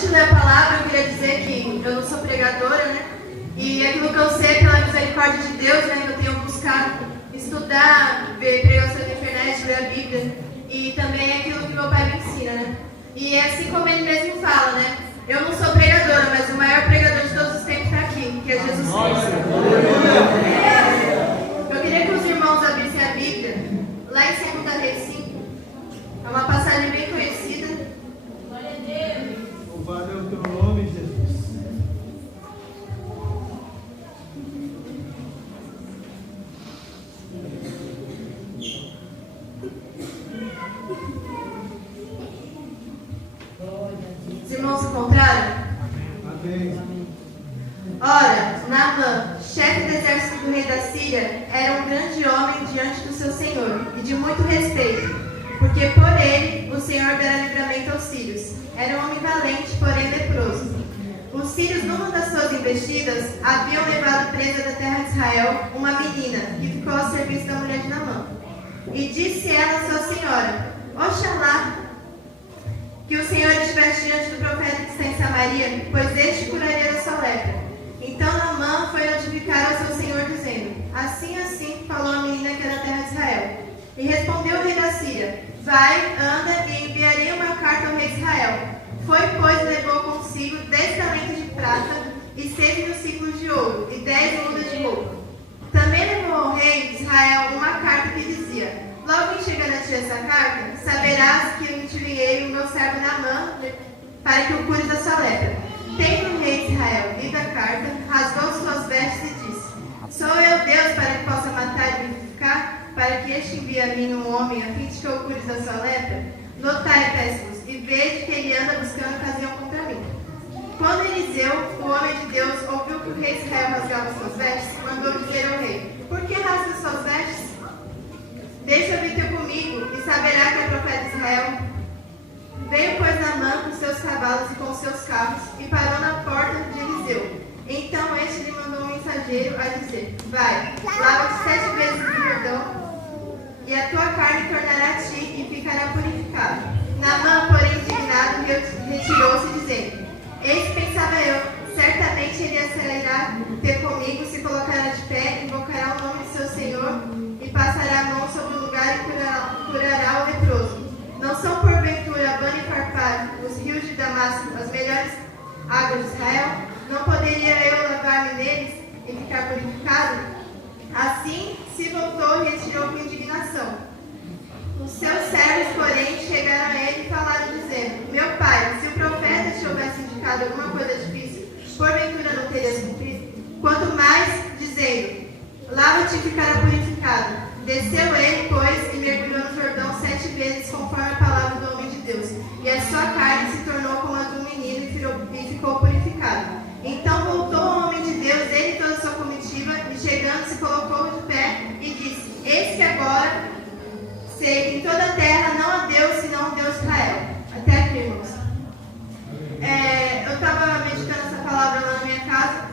Antes de ler a palavra, eu queria dizer que eu não sou pregadora, né? E aquilo que eu sei pela misericórdia de Deus, né? Que eu tenho buscado estudar, ver pregações na internet, ler a Bíblia. E também aquilo que meu pai me ensina, né? E assim como ele mesmo fala, né? Eu não sou pregadora, mas o maior pregador de todos os tempos está aqui, que é Jesus Cristo. Eu queria que os irmãos abrissem a Bíblia, lá em 2 Reis 5. É uma passagem bem conhecida. Glória a Deus. Louvado é o teu nome, Jesus. Os irmãos se encontraram? Amém. Ora, Naamã, chefe do exército do rei da Síria, era um grande homem diante do seu senhor, e de muito respeito, porque por ele o Senhor dera livramento aos sírios. Era um homem valente, porém leproso. Os sírios, numa das suas investidas, haviam levado presa da terra de Israel uma menina, que ficou ao serviço da mulher de Naamã. E disse ela à sua senhora: Oxalá que o Senhor estivesse diante do profeta que está em Samaria, pois este curaria da sua lepra. Então Naamã foi notificar ao seu senhor, dizendo: Assim falou a menina que é da terra de Israel. E respondeu o rei da Síria: Vai, anda, e enviarei uma carta ao rei de Israel. Foi, pois, e levou consigo 10 talentos de prata e 6.000 ciclos de ouro e 10 mudas de roupa. Também levou ao rei de Israel uma carta que dizia: Logo em chegando a ti essa carta, saberás que eu te enviei o meu servo Naamã para que o cures da sua lepra. Tendo o rei de Israel lido a carta, rasgou suas vestes e disse: Sou eu Deus para que possa matar e vivificar, para que este envie a mim um homem a fim de que eu cures da sua lepra? Notai, peço-vos, e vejo que ele anda buscando ocasião contra mim. Quando Eliseu, o homem de Deus, ouviu que o rei de Israel rasgava suas vestes, mandou dizer ao rei: Por que rasga suas vestes? Deixa vir ter comigo, e saberá que é profeta de Israel. Veio, pois, Naamã com seus cavalos e com seus carros, e parou na porta de Eliseu. Então este lhe mandou um mensageiro a dizer: Vai, lava-te 7 vezes no Jordão, e a tua carne tornará a ti, e ficará purificada. Naamã, porém, indignado, retirou-se, dizendo: Eis que pensava eu, certamente ele sairá ter comigo, se colocará de pé, invocará o nome de seu Senhor, e passará a mão sobre o lugar e curará o leproso. Não são porventura Abana e Farpar, os rios de Damasco, as melhores águas de Israel? Não poderia eu lavar-me neles e ficar purificado? Assim se voltou e retirou com indignação. Os seus servos, porém, chegaram a ele e falaram, dizendo: Meu pai, se o profeta te houvesse indicado alguma coisa difícil, porventura não terias cumprido? Quanto mais, dizendo: Lava-te e ficará purificado. Desceu ele, pois, e mergulhou no Jordão 7 vezes, conforme a palavra do homem de Deus. E a sua carne se tornou como a do menino e ficou purificado. Então voltou o homem de Deus, ele e toda a sua comitiva, e chegando se colocou de pé e disse: Eis que agora sei que em toda a terra não há Deus senão o Deus de Israel. Até aqui, irmãos. Eu estava meditando essa palavra lá na minha casa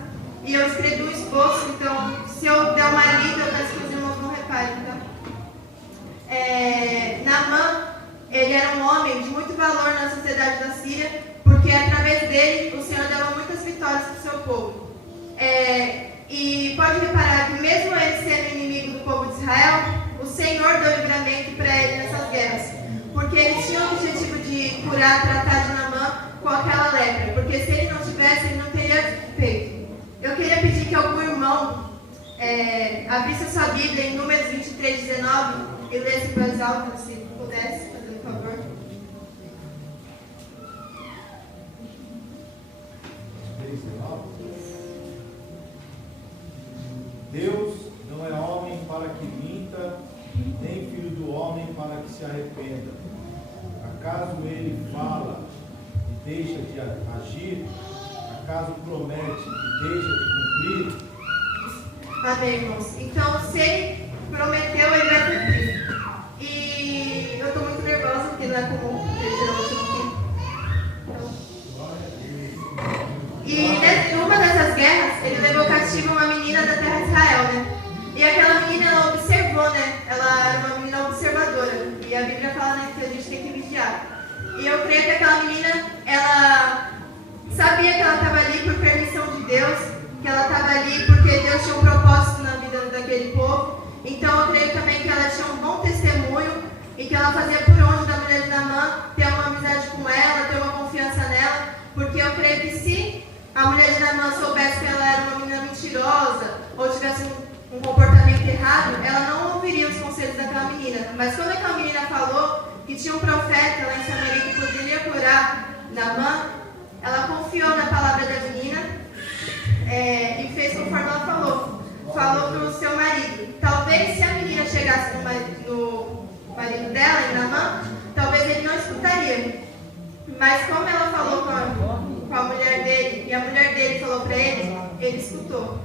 e eu escrevi um esboço, então se eu der uma lida, eu peço que os irmãos não reparem, tá? Naamã, ele era um homem de muito valor na sociedade da Síria, porque através dele o Senhor dava muitas vitórias para o seu povo. E pode reparar que mesmo ele sendo inimigo do povo de Israel, o Senhor deu livramento para ele nessas guerras, porque ele tinha o objetivo de curar, tratar de Naamã com aquela lepra, porque se ele não tivesse, ele não teria feito. Eu queria pedir que algum irmão abrisse a sua Bíblia em Números 23, 19 e lesse para as altas, se pudesse, fazendo um favor. Deus não é homem para que minta, nem filho do homem para que se arrependa. Acaso ele fala e deixa de agir? Acaso promete e deixa de cumprir? Amém, irmãos. Então, se ele prometeu, ele vai cumprir. E eu estou muito nervosa, porque não é comum, geralmente eu não fico. E numa dessas guerras, ele levou cativo uma menina da terra de Israel, né? E aquela menina, ela observou, né? Ela era uma menina observadora. E a Bíblia fala, né, que a gente tem que vigiar. E eu creio que aquela menina, ela sabia que ela estava ali por permissão de Deus, que ela estava ali porque Deus tinha um propósito na vida daquele povo. Então eu creio também que ela tinha um bom testemunho e que ela fazia por onde da mulher de Naamã ter uma amizade com ela, ter uma confiança nela, porque eu creio que se a mulher de Naamã soubesse que ela era uma menina mentirosa ou tivesse um comportamento errado, ela não ouviria os conselhos daquela menina. Mas quando aquela menina falou que tinha um profeta lá em Samaria que poderia curar Naamã, ela confiou na palavra da menina e fez conforme ela falou. Falou para o seu marido. Talvez se a menina chegasse no marido dela, em Naamã, talvez ele não escutaria. Mas como ela falou com a mulher dele, e a mulher dele falou para ele escutou.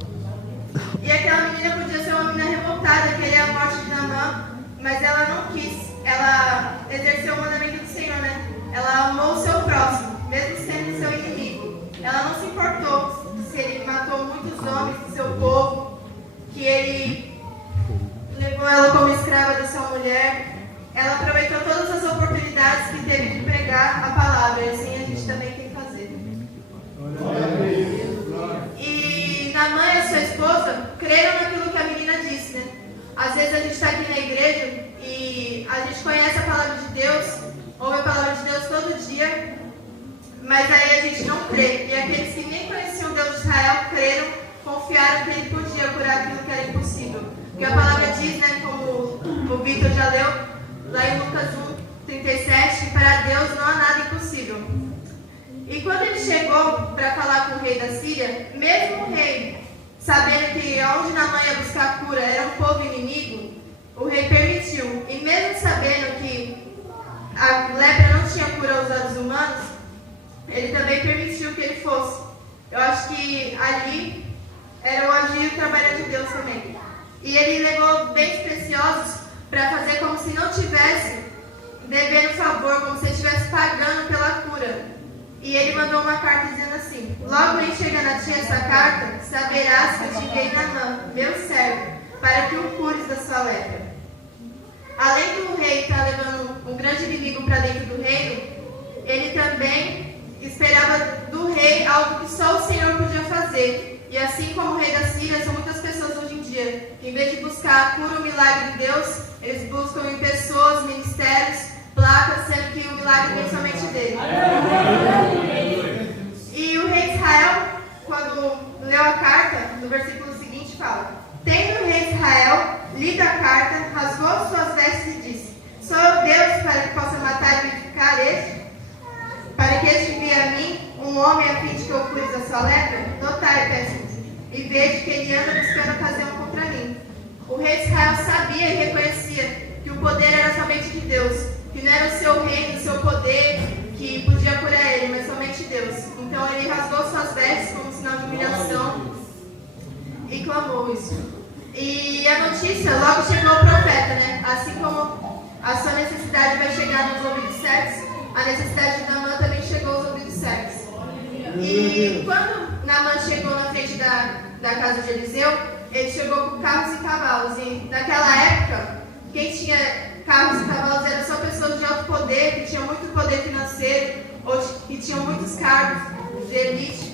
E aquela menina podia ser uma menina revoltada, querer a morte de Naamã, mas ela não quis. Ela exerceu o mandamento do Senhor, né? Ela amou o seu próximo, mesmo sendo seu inimigo. Ela não se importou se ele matou muitos homens do seu povo, que ele levou ela como escrava da sua mulher. Ela aproveitou todas as oportunidades que teve de pregar a palavra, e assim a gente também tem que fazer. E Naamã e a sua esposa creram naquilo que a menina disse, né? Às vezes a gente está aqui na igreja e a gente conhece a palavra de Deus, ouve a palavra de Deus todo dia, mas aí a gente não crê. E aqueles que nem conheciam o Deus de Israel creram, confiaram que ele podia curar aquilo que era impossível. Porque a palavra diz, né, como o Vitor já leu, lá em Lucas 1:37, que para Deus não há nada impossível. E quando ele chegou para falar com o rei da Síria, mesmo o rei, sabendo que onde Naamã ia buscar cura era um povo inimigo, o rei permitiu. E mesmo sabendo que a lepra não tinha cura aos olhos humanos, ele também permitiu que ele fosse. Eu acho que ali era o agir e o trabalho de Deus também. E ele levou bens preciosos para fazer como se não tivesse devendo favor, como se estivesse pagando pela cura. E ele mandou uma carta dizendo assim: logo em chegando a ti essa carta, saberás que eu te enviei Naamã, meu servo, para que o cures da sua lepra. Além do rei estar levando um grande inimigo para dentro do reino, ele também esperava do rei algo que só o Senhor podia fazer. E assim como o rei da Síria, são muitas pessoas hoje em dia que, em vez de buscar a cura, o milagre de Deus, eles buscam em pessoas, ministérios, placas, sendo que o milagre vem somente dele. E o rei de Israel, quando leu a carta, no versículo seguinte fala: tendo o rei de Israel lido a carta, rasgou suas vestes e disse: sou eu Deus para que possa matar e vivificar este? Para que este envie a mim um homem a fim de que eu cure da sua lepra? Notai, peço-vos, e vejo que ele anda buscando ocasião contra mim. O rei de Israel sabia e reconhecia que o poder era somente de Deus, que não era o seu reino, o seu poder que podia curar ele, mas somente Deus. Então ele rasgou suas vestes como sinal de humilhação e clamou isso. E a notícia logo chegou ao profeta, né? Assim como a sua necessidade vai chegar nos ouvidos certos, a necessidade de Naamã também chegou aos ouvidos certos. E quando Naamã chegou na frente da casa de Eliseu, ele chegou com carros e cavalos. E naquela época, quem tinha carros e cavalos eram só pessoas de alto poder, que tinham muito poder financeiro, ou que tinham muitos cargos de elite.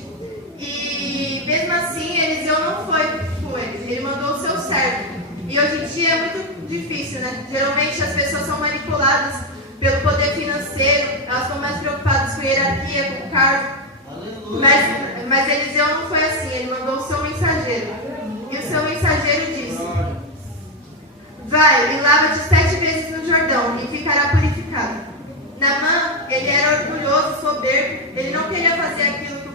E mesmo assim, Eliseu não foi com eles, ele mandou o seu servo. E hoje em dia é muito difícil, né? Geralmente as pessoas são manipuladas pelo poder financeiro, elas estão mais preocupadas com hierarquia, com cargo. Mas Eliseu não foi assim, ele mandou o seu mensageiro. E o seu mensageiro disse: vai e lava-te 7 vezes no Jordão e ficará purificado. Naamã, ele era orgulhoso, soberbo, ele não queria fazer aquilo que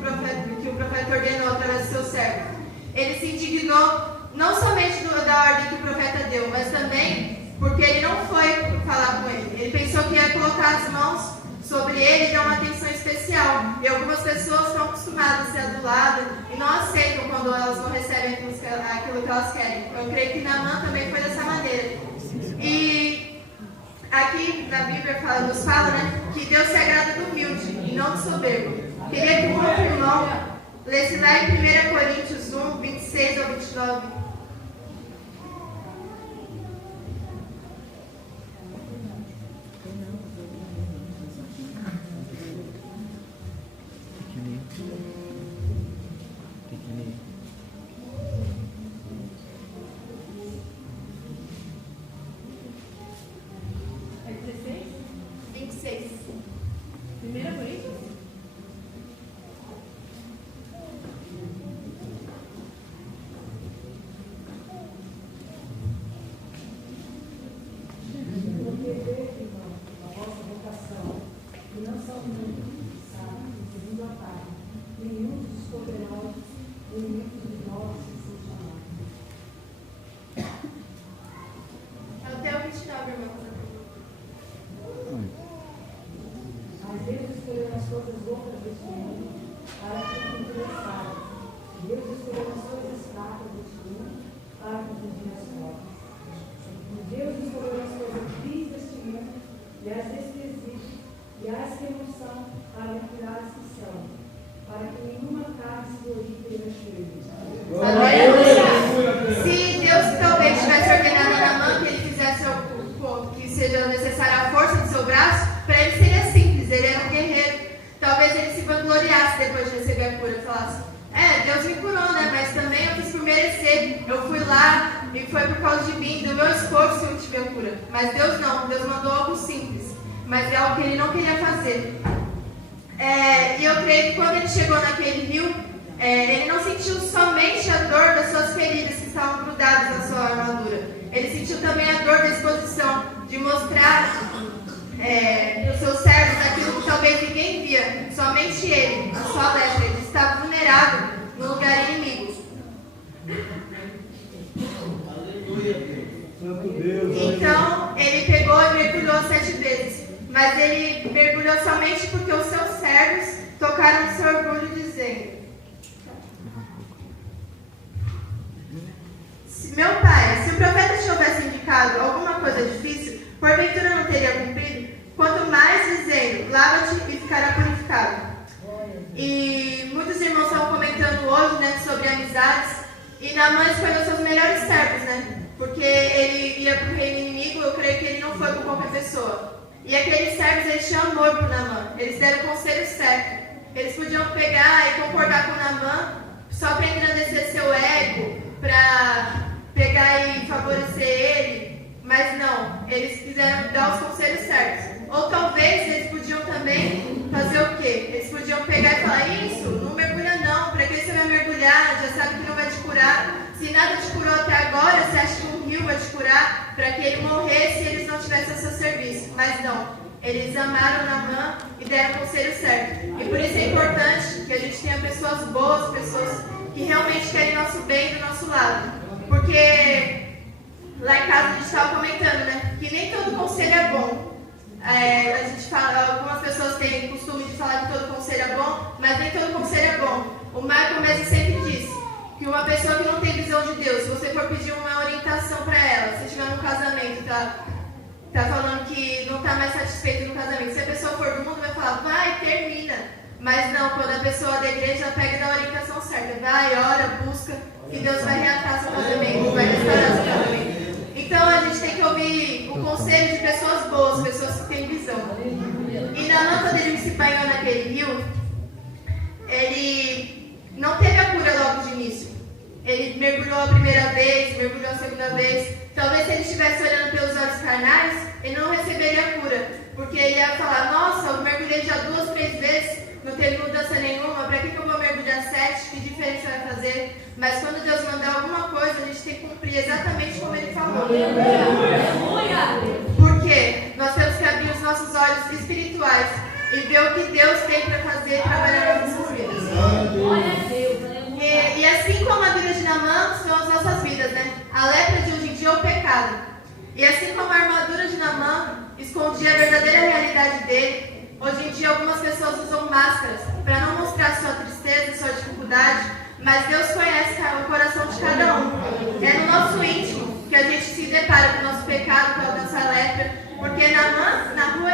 o profeta ordenou através do seu servo. Ele se indignou não somente da ordem que o profeta deu, mas também porque ele não foi falar com ele. Ele pensou que ia colocar as mãos sobre ele e dar uma atenção especial. E algumas pessoas estão acostumadas a ser aduladas e não aceitam quando elas não recebem aquilo que elas querem. Eu creio que Naamã também foi dessa maneira. E aqui na Bíblia nos fala, né, que Deus se agrada do humilde e não do soberbo. Queria que um outro irmão lesse lá em 1 Coríntios 1, 26 ao 29. 6. 1 Coríntios? Se Deus talvez tivesse ordenado a Naamã que ele fizesse que seja necessária a força do seu braço, para ele seria simples, ele era um guerreiro. Talvez ele se vangloriasse depois de receber a cura e falasse: Deus me curou, né? Mas também eu fiz por merecer. Eu fui lá e foi por causa de mim, do meu esforço que eu tive a cura. Mas Deus não, Deus mandou algo simples, mas é algo que ele não queria fazer. E eu creio que quando ele chegou naquele rio, ele não sentiu somente a dor das suas feridas que estavam grudadas na sua armadura. Ele sentiu também a dor da exposição, de mostrar os seus servos aquilo que talvez ninguém via, somente ele, a sua lepra. Ele estava vulnerável no lugar inimigo. Então, ele pegou e mergulhou 7 vezes. Mas ele mergulhou somente porque os seus servos tocaram no seu orgulho, dizendo: Meu pai, se o profeta te houvesse indicado alguma coisa difícil, porventura não teria cumprido? Quanto mais dizendo: lava-te e ficará purificado. E muitos irmãos estavam comentando hoje, né, sobre amizades. E Naamã escolheu seus melhores servos, né? Porque ele ia para o reino inimigo, eu creio que ele não foi com qualquer pessoa. E aqueles servos, eles tinham amor por Naamã. Eles deram o conselho certo. Eles podiam pegar e concordar com Naamã só para engrandecer seu ego, para pegar e favorecer ele. Mas não, eles quiseram dar os conselhos certos. Ou talvez eles podiam também fazer o quê? Eles podiam pegar e falar: isso, não mergulha não. Para que você vai mergulhar? Já sabe que não vai te curar. Se nada te curou até agora, você acha que um rio vai te curar? Para que ele morresse e eles não tivessem a seu serviço. Mas não, eles amaram Naamã e deram o conselho certo. E por isso é importante que a gente tenha pessoas boas, pessoas que realmente querem nosso bem do nosso lado. Porque lá em casa a gente estava comentando, né, que nem todo conselho é bom. A gente fala, algumas pessoas têm o costume de falar que todo conselho é bom, mas nem todo conselho é bom. O Michael mesmo sempre disse que uma pessoa que não tem visão de Deus, se você for pedir uma orientação para ela, se estiver num casamento, tá falando que não está mais satisfeito no casamento, se a pessoa for do mundo, vai falar: vai, termina. Mas não, quando a pessoa da igreja, ela pega e dá a orientação certa. Vai, ora, busca, que Deus vai reatar seu casamento, vai restaurar seu casamento. Então a gente tem que ouvir o conselho de pessoas boas, pessoas que têm visão. E Naamã, quando ele se banhou naquele rio, ele não teve a cura logo de início. Ele mergulhou a primeira vez, mergulhou a segunda vez. Talvez se ele estivesse olhando pelos olhos carnais, ele não receberia a cura. Porque ele ia falar: nossa, eu mergulhei já 2, 3 vezes, não teve mudança nenhuma, para que eu vou mergulhar 7? Que diferença vai fazer? Mas quando Deus mandar alguma coisa, a gente tem que cumprir exatamente como Ele falou. Porque nós temos que abrir os nossos olhos espirituais e ver o que Deus tem para fazer e trabalhar nas nossas vidas. E assim como a vida de Naamã são as nossas vidas, né? A lepra de hoje em dia é o pecado. E assim como a armadura de Naamã escondia a verdadeira realidade dele, hoje em dia algumas pessoas usam máscaras para não mostrar sua tristeza, sua dificuldade, mas Deus conhece o coração de cada um. É no nosso íntimo que a gente se depara com o nosso pecado, com a nossa lepra, porque Naamã, na rua,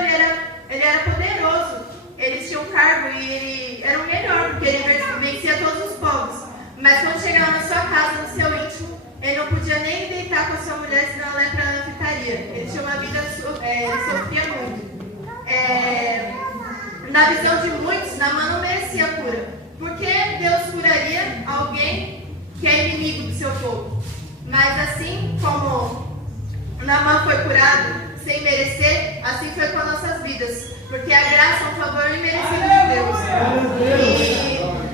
ele era poderoso, ele tinha um cargo e ele era o melhor, porque ele vencia todos os povos. Mas quando chegava na sua casa, no seu íntimo, ele não podia nem deitar com a sua mulher, senão a lepra não ficaria. Ele tinha uma vida, ele sofria muito. Na visão de muitos, Naamã não merecia cura. Por que Deus curaria alguém que é inimigo do seu povo? Mas assim como Naamã foi curado sem merecer, assim foi com as nossas vidas. vidas, porque a graça é um favor imerecido de Deus.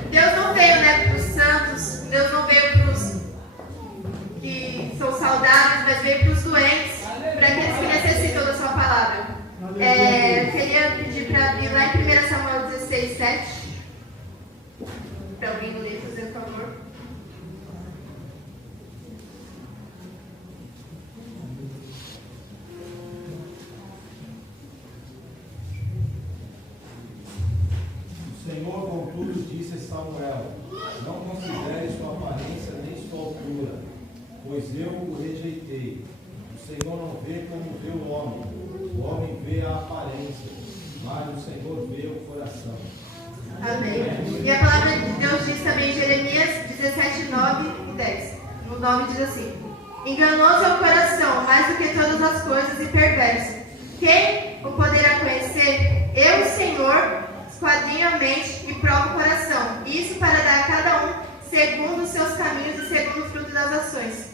E Deus não veio, né, para os santos, Deus não veio para os que são saudáveis, mas veio para os doentes, para aqueles que necessitam da sua palavra. Eu queria pedir para abrir lá em 1 Samuel 16, 7. Para alguém ler, fazer o favor. O Senhor, contudo, disse a Samuel: não considere sua aparência nem sua altura, pois eu o rejeitei. O Senhor não vê como vê o homem vê a aparência, mas o Senhor vê o coração. Amém. E a palavra de Deus diz também em Jeremias 17, 9 e 10. O nome diz assim: enganoso é o coração, mais do que todas as coisas, e perverso. Quem o poderá conhecer? Eu, o Senhor, esquadrinho a mente e provo o coração. Isso para dar a cada um segundo os seus caminhos e segundo o fruto das ações.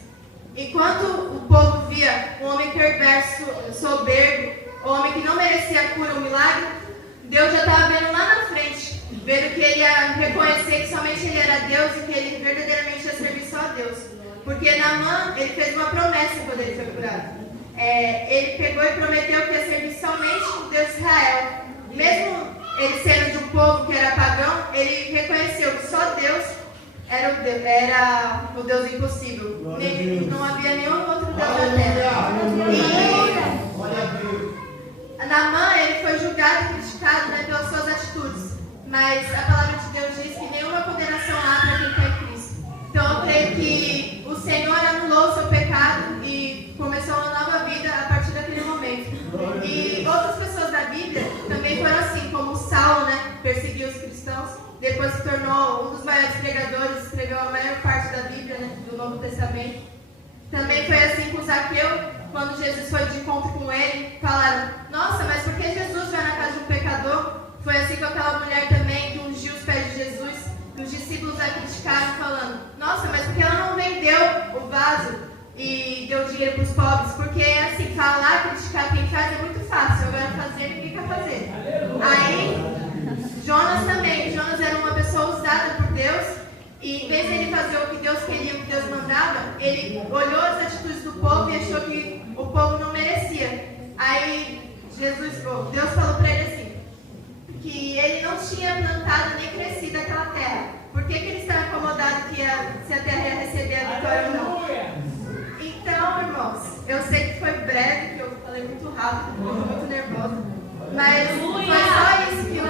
Enquanto o povo via um homem perverso, soberbo, um homem que não merecia cura ou milagre, Deus já estava vendo lá na frente, vendo que ele ia reconhecer que somente ele era Deus e que ele verdadeiramente ia servir só a Deus. Porque Naamã, ele fez uma promessa quando ele foi curado. Ele pegou e prometeu que ia servir somente o Deus de Israel. Mesmo ele sendo de um povo que era pagão, ele reconheceu que só Deus era o Deus impossível. Não havia nenhum outro Deus na terra. E Naamã, ele foi julgado e criticado, né, pelas suas atitudes. Mas a palavra de Deus diz que nenhuma condenação há para quem está em Cristo. Então eu creio que o Senhor anulou o seu pecado e começou uma nova vida a partir daquele momento. E outras pessoas da Bíblia também foram assim, como Saulo, né, perseguiu os cristãos, depois se tornou um dos maiores pregadores, escreveu a maior parte da Bíblia, né, do Novo Testamento. Também foi assim com Zaqueu, quando Jesus foi de encontro com ele, falaram: nossa, mas por que Jesus vai na casa de um pecador? Foi assim com aquela mulher também que ungiu os pés de Jesus, que os discípulos a criticaram, falando: nossa, mas por que ela não vendeu o vaso e deu dinheiro para os pobres? Porque assim, falar, criticar quem faz é muito fácil, agora fazer ninguém quer fazer. Aí, Jonas também, Jonas era uma pessoa usada por Deus, e em vez de ele fazer o que Deus queria, o que Deus mandava, ele olhou as atitudes do povo e achou que o povo não merecia. Aí Deus falou para ele assim, que ele não tinha plantado nem crescido aquela terra. Por que ele estava incomodado se a terra ia receber a vitória ou não? Então, irmãos, eu sei que foi breve, que eu falei muito rápido, porque eu estou muito nervosa. Mas foi só isso que o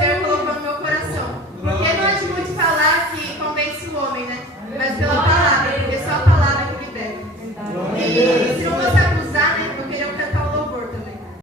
Senhor colocou no meu coração. Porque não é de muito falar que convence o homem, né? Mas pela palavra, porque só a palavra que liberta.